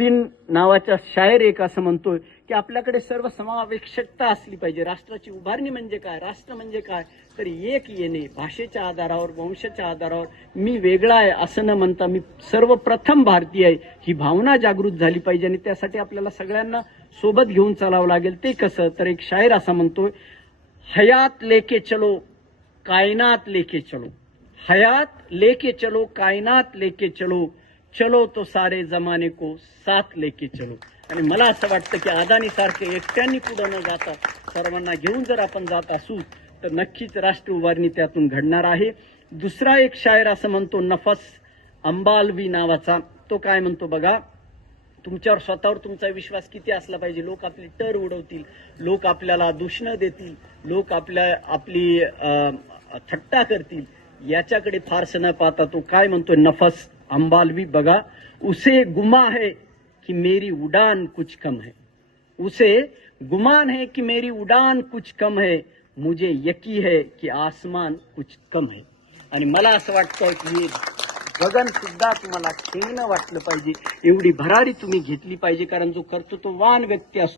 नवाजुद्दीन नावाचा शायर एक असं म्हणतोय की आपल्याकडे सर्व समावेशकता असली पाहिजे. राष्ट्राची उभारणी म्हणजे काय, राष्ट्र म्हणजे काय, तर एक येणे, भाषेच्या आधारावर, वंशाच्या आधारावर मी वेगळा आहे असं न म्हणता मी सर्वप्रथम भारतीय आहे ही भावना जागृत झाली पाहिजे. आणि त्यासाठी आपल्याला सगळ्यांना सोबत घेऊन चालावं लागेल. ते कसं, तर एक शायर असा म्हणतोय, हयात लेके चलो कायनात लेके चलो, हयात लेके चलो कायनात लेके चलो, चलो तो सारे जमाने को साथ लेके चलो. आणि मला असं वाटतं की अदानी सारखे एकट्यांनी पुढे न जाता सर्वांना घेऊन जर आपण जात असू तर नक्कीच राष्ट्र उभारणी त्यातून घडणार आहे. दुसरा एक शायर असं म्हणतो, नफस अंबालवी नावाचा, तो काय म्हणतो बघा, तुमच्यावर स्वतःवर तुमचा विश्वास किती असला पाहिजे. लोक आपली टर उडवतील, लोक आपल्याला दूषणं देतील, लोक आपली थट्टा करतील, याच्याकडे फारसं न पाहता तो काय म्हणतो नफस अंबालवी बघा, उसे गुमा है कि मेरी उड़ान कुछ कम है, उसे गुमान है कि मेरी उड़ान कुछ कम है, मुझे यकी है कि आसमान कुछ कम है. आणि मला असं वाटतं की गगन सुद्धा तुम्हाला ठेंगणं वाटलं पाहिजे, एवढी भरारी तुम्ही घेतली पाहिजे. कारण जो कर्तृत्ववान व्यक्ती असतो